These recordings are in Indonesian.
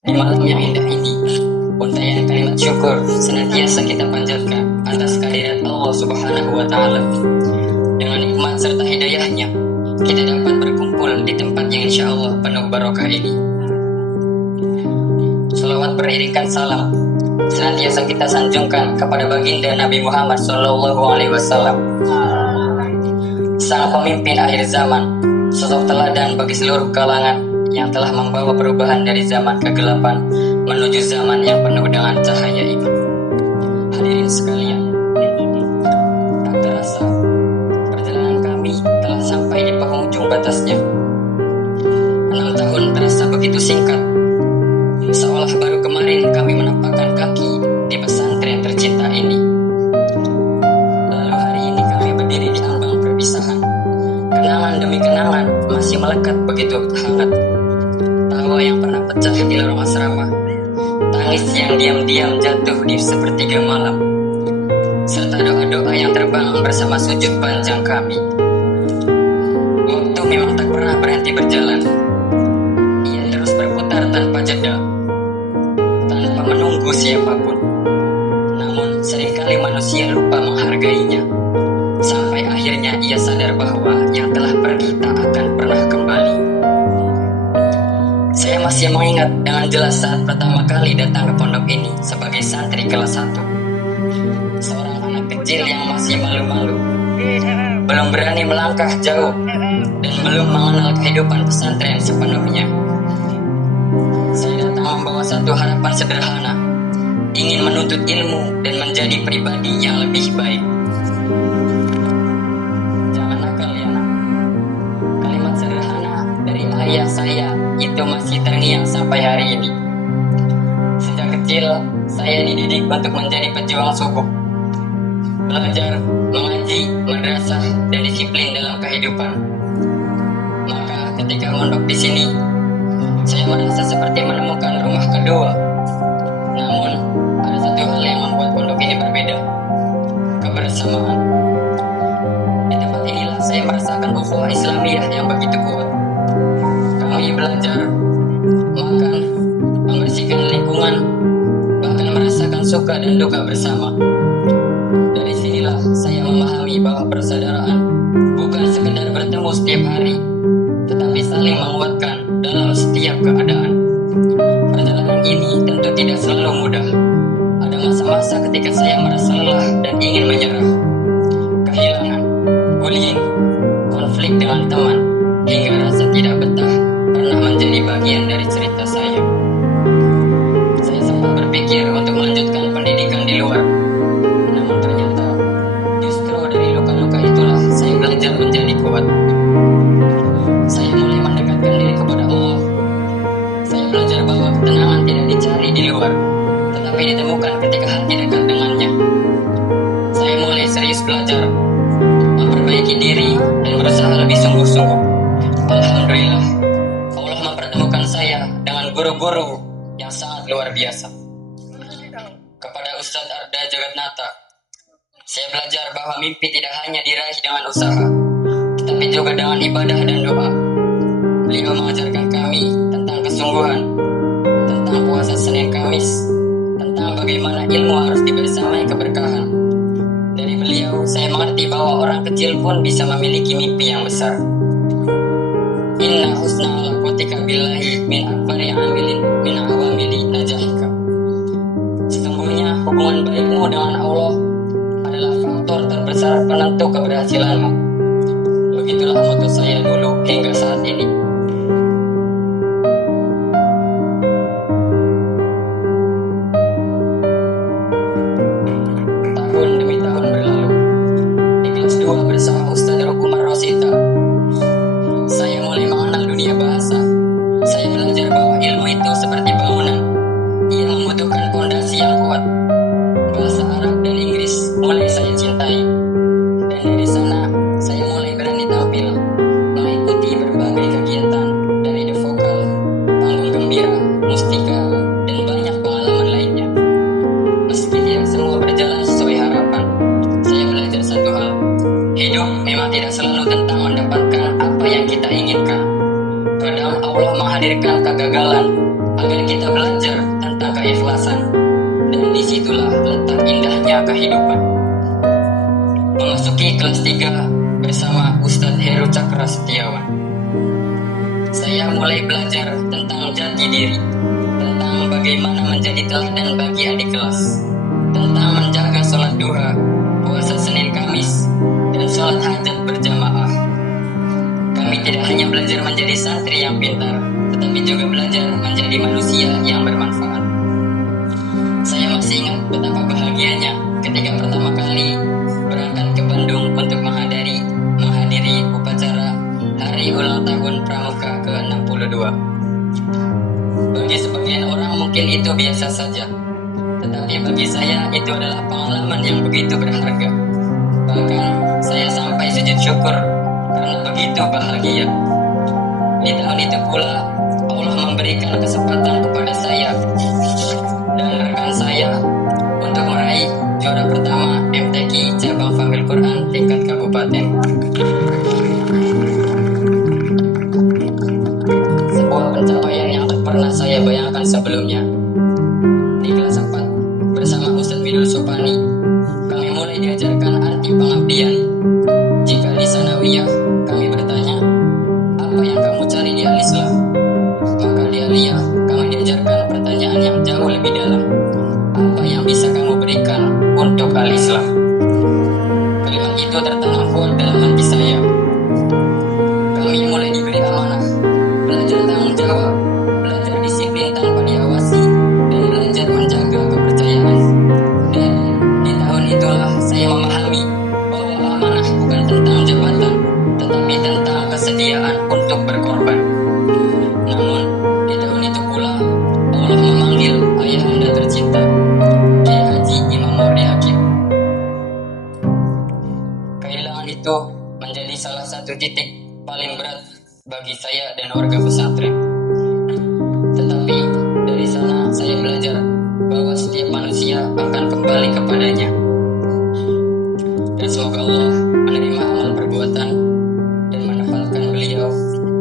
Di malam yang indah ini, untayan kalimat syukur senantiasa kita panjatkan atas kehadirat Allah Subhanahu wa Ta'ala. Dengan nikmat serta hidayahnya, kita dapat berkumpul di tempat yang insya Allah penuh barokah ini. Salawat beriringkan salam senantiasa kita sanjungkan kepada baginda Nabi Muhammad SAW, sang pemimpin akhir zaman, sosok teladan bagi seluruh kalangan yang telah membawa perubahan dari zaman kegelapan menuju zaman yang penuh dengan cahaya iman. Hadirin sekalian, tak terasa perjalanan kami telah sampai di penghujung batasnya. 6 tahun terasa begitu singkat, seolah baru kemarin kami menapakkan kaki di pesantren tercinta ini. Lalu hari ini kami berdiri di ambang perpisahan. Kenangan demi kenangan masih melekat begitu hangat. Tawa yang pernah pecah di lorong asrama, tangis yang diam-diam jatuh di sepertiga malam, serta doa-doa yang terbang bersama sujud panjang kami. Waktu memang tak pernah berhenti berjalan. Ia terus berputar tanpa jeda, tanpa menunggu siapapun. Namun seringkali manusia lupa menghargainya, sampai akhirnya ia sadar bahwa yang telah pergi tak akan pernah kembali. Saya masih mengingat dengan jelas saat pertama kali datang ke pondok ini sebagai santri kelas 1. Seorang anak kecil yang masih malu-malu, belum berani melangkah jauh, dan belum mengenal kehidupan pesantren sepenuhnya. Saya datang membawa satu harapan sederhana, ingin menuntut ilmu dan menjadi pribadi yang lebih baik. Jangan nakal ya nak. Kalimat sederhana dari ayah saya itu masih terngiang sampai hari ini. Sejak kecil, saya dididik untuk menjadi pejuang subuh, belajar, mengaji, madrasah, dan disiplin dalam kehidupan. Maka ketika mondok di sini, saya merasa seperti menemukan rumah kedua. Namun, ada satu hal yang membuat pondok ini berbeda: kebersamaan. Di tempat inilah saya merasakan ukhuwah Islamiyah yang begitu kuat. Kami belajar, makan, membersihkan lingkungan, bahkan merasakan suka dan duka bersama. Dari sinilah saya memahami bahwa persaudaraan bukan sekedar bertemu setiap hari, tetapi saling menguatkan dalam setiap keadaan. Perjalanan ini tentu tidak selalu mudah. Ada masa-masa ketika saya merasa lelah dan ingin menyerah. Kehilangan, bullying, konflik dengan teman, hingga rasa tidak betah pernah menjadi bagian dari cerita saya. Saya sempat berpikir untuk melanjutkan pendidikan di luar. Namun ternyata justru dari luka-luka itulah saya belajar menjadi kuat. Saya mulai mendekatkan diri kepada Allah. Saya belajar bahwa ketenangan tidak dicari di luar, tetapi ditemukan ketika hati dekat dengannya. Saya mulai serius belajar, memperbaiki diri, dan berusaha lebih sungguh-sungguh. Alhamdulillah, Allah mempertemukan saya dengan guru-guru yang sangat luar biasa. Kepada Ustadz Arda Jagatnata, saya belajar bahwa mimpi tidak hanya diraih dengan usaha, tetapi juga dengan ibadah dan doa. Beliau mengajarkan kami tentang kesungguhan, tentang puasa Senin Kamis, tentang bagaimana ilmu harus dibersamai keberkahan. Dari beliau, saya mengerti bahwa orang kecil pun bisa memiliki mimpi yang besar. Inna husna alaqutika billahi min akbari amilin min awamili najahika. Sesungguhnya hubungan baikmu dengan Allah adalah faktor terbesar penentu keberhasilanmu. Begitulah moto saya dulu hingga saat ini. Tahun demi tahun berlalu. Di kelas 2 bersama Ustadz Umar Rosita, saya mulai mengenal dunia bahasa. Saya belajar bahwa ilmu itu seperti bangunan. Ia membutuhkan fondasi yang kuat. Bahasa Arab dan Inggris mulai saya cintai. Dan dari sana, saya mulai berani tampil, mengikuti berbagai kegiatan, dari The Vokal, panggung gembira, mustika, dan banyak pengalaman lainnya. Meski tidak semua berjalan sesuai harapan, saya belajar satu hal: hidup memang tidak selalu tentang mendapatkan apa yang kita inginkan. Kadang Allah menghadirkan kegagalan agar kita belajar kehidupan. Memasuki kelas 3 bersama Ustadz Heru Cakra Setiawan. Saya mulai belajar tentang jati diri, tentang bagaimana menjadi teladan bagi adik kelas, tentang menjaga sholat duha, puasa Senin Kamis, dan sholat hajat berjamaah. Kami tidak hanya belajar menjadi santri yang pintar, tetapi juga belajar menjadi manusia yang bermanfaat. Saya masih ingat betapa bahagianya ketika pertama kali berangkat ke Bandung untuk menghadiri upacara Hari Ulang Tahun Pramuka ke-62. Bagi sebagian orang mungkin itu biasa saja, tetapi bagi saya itu adalah pengalaman yang begitu berharga. Bahkan saya sampai sujud syukur karena begitu bahagia. Di tahun itu pula Allah memberikan kesempatan kepada saya dan rekan saya untuk meraih juara pertama MTQ cabang Fahmil Quran tingkat kabupaten. Sebuah pencapaian yang tak pernah saya bayangkan sebelumnya. Di kelas 4 bersama Ustadz Widul Sopani, kami mulai diajarkan arti pengabdian. Jika di sanawiyah kami bertanya, apa yang kamu cari di al-Islam? Maka di aliyah kami diajarkan pertanyaan yang jauh lebih dalam. Apa yang bisa kamu berikan untuk al-Islam? Kalimat itu tertanam kuat dalam hati saya. Kami mulai diberi amanah, belajar tanggung jawab, belajar disiplin tanpa diawasi, dan belajar menjaga kepercayaan. Dan di tahun itulah saya memahami bahwa amanah bukan tentang jabatan, tetapi tentang kesediaan untuk berkorban. Namun, di tahun itu pula Allah memanggil ayahanda tercinta, Kiai Haji Imam Maudi Hakim. Kehilangan itu menjadi salah satu titik paling berat bagi saya dan warga pesantren. Tetapi dari sana saya belajar bahwa setiap manusia akan kembali kepadanya. Dan semoga Allah menerima amal perbuatan dan menempatkan beliau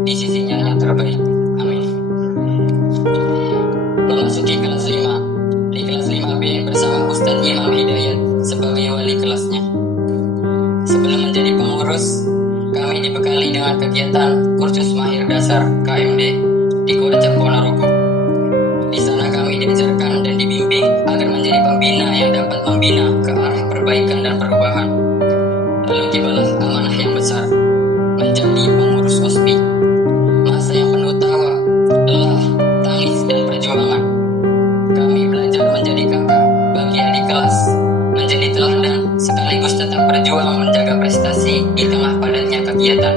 di sisinya yang terbaik. Amin. Memasuki kelas 5. Di kelas 5B bersama Ustadz Imam Hidayat sebagai wali kelasnya. Sebelum menjadi pengurus, kami dibekali dengan kegiatan kursus mahir dasar KMD di Kuarca Ponorogo. Di sana kami diajarkan dan dibimbing agar menjadi pembina yang dapat membina ke arah perbaikan dan perubahan. Lalu tibalah amanah yang besar, menjadi pengurus OSPI. Masa yang penuh tawa, lelah, tangis, dan perjuangan. Kami belajar menjadi kakak bagi adik kelas, menjadi teladan sekaligus tetap berjuang menjaga prestasi di tengah padatnya kegiatan.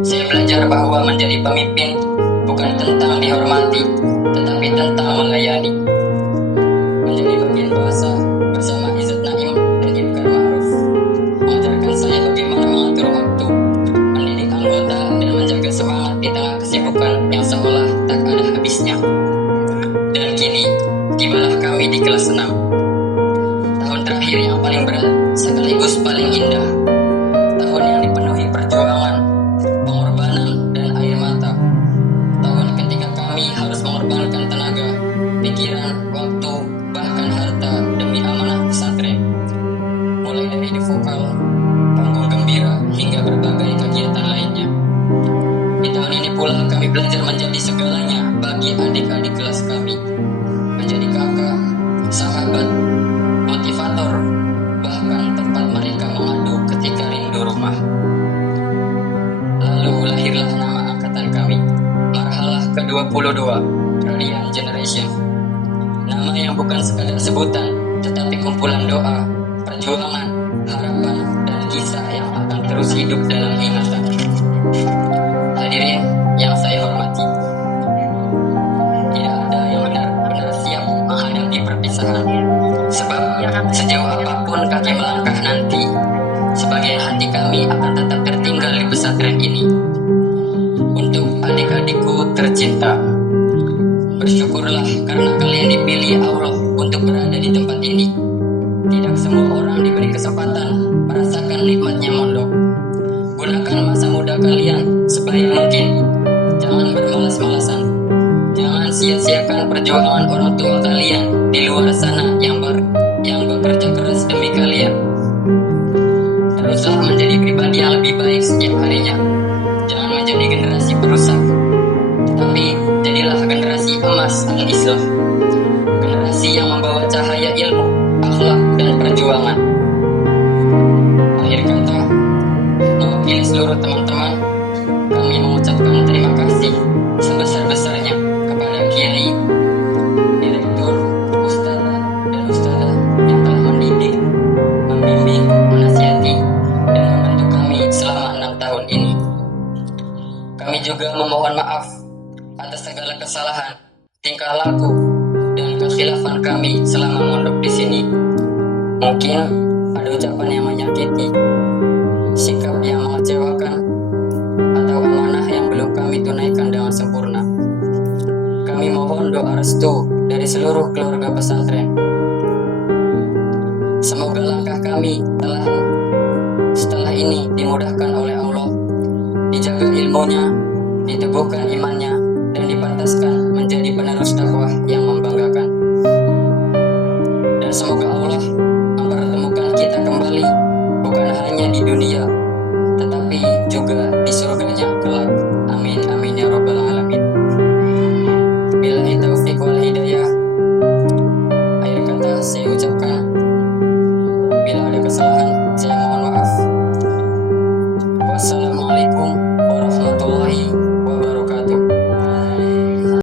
Saya belajar bahwa menjadi pemimpin bukan tentang dihormati, tetapi tentang melayani. Menjadi bagian bahasa bersama Izzat Naim dan Ibkar Ma'ruf mengajarkan saya bagaimana mengatur waktu, mendidik anggota, dan menjaga semangat di tengah kesibukan yang seolah tak ada habisnya. Dan kini tibalah kami di kelas 6. Tahun terakhir yang paling berat sekaligus paling indah. Tahun yang dipenuhi perjuangan, pengorbanan, dan air mata. Tahun ketika kami harus mengorbankan tenaga, pikiran, waktu, bahkan harta demi amanah pesantren. Mulai dari di vokal, panggung gembira, hingga berbagai kegiatan lainnya. Di tahun ini pula kami belajar menjadi segalanya bagi adik-adik kelas kami. Menjadi kakak, sahabat, motivator, bahkan tempat mereka mengadu ketika rindu rumah. Lalu lahirlah nama angkatan kami, Marhalah ke-22, Radiant Generation. Nama yang bukan sekadar sebutan, tetapi kumpulan doa, perjuangan, harapan, dan kisah yang akan terus hidup dalam ingatan. Hadirin yang saya hormati, tidak ada yang benar-benar siap menghadapi perpisahan. Sebab sejauh apapun kaki melangkah nanti, sebagian hati kami akan tetap tertinggal di pesantren ini. Untuk adik-adikku tercinta, bersyukurlah karena kalian dipilih Allah untuk berada di tempat ini. Tidak semua orang diberi kesempatan merasakan nikmatnya mondok. Gunakan masa muda kalian sebaik mungkin. Jangan bermalas-malasan. Jangan sia-siakan perjuangan orang tua kalian di luar sana yang bekerja keras lebih baik setiap harinya. Jangan menjadi generasi perusak, tapi jadilah generasi emas al-Islam. Generasi yang membawa cahaya ilmu, akhlak, dan perjuangan. Akhir kata, mewakili seluruh teman-teman, kami mengucapkan terima kasih sebesar-besarnya kepada Kiai, Direktur, Ustadzah, dan Ustadzah yang telah mendidik, membimbing, menasihati, dan membantu kami selama 6 tahun ini. Kami juga memohon maaf atas segala kesalahan, tingkah laku, dan kekhilafan kami selama mondok di sini. Mungkin ada ucapan yang menyakiti, sikap yang mengecewakan, atau amanah yang belum kami tunaikan dengan sempurna. Kami mohon doa restu dari seluruh keluarga pesantren. Semoga langkah kami setelah ini dimudahkan oleh Allah, dijaga ilmunya, diteguhkan imannya, dan dipantaskan menjadi penerus dakwah yang membanggakan. Dan semoga Allah mempertemukan kita kembali, bukan hanya di dunia, tetapi juga di surganya kelak. Amin amin ya rabbal alamin. Billahi taufiq wal hidayah. Akhir kata saya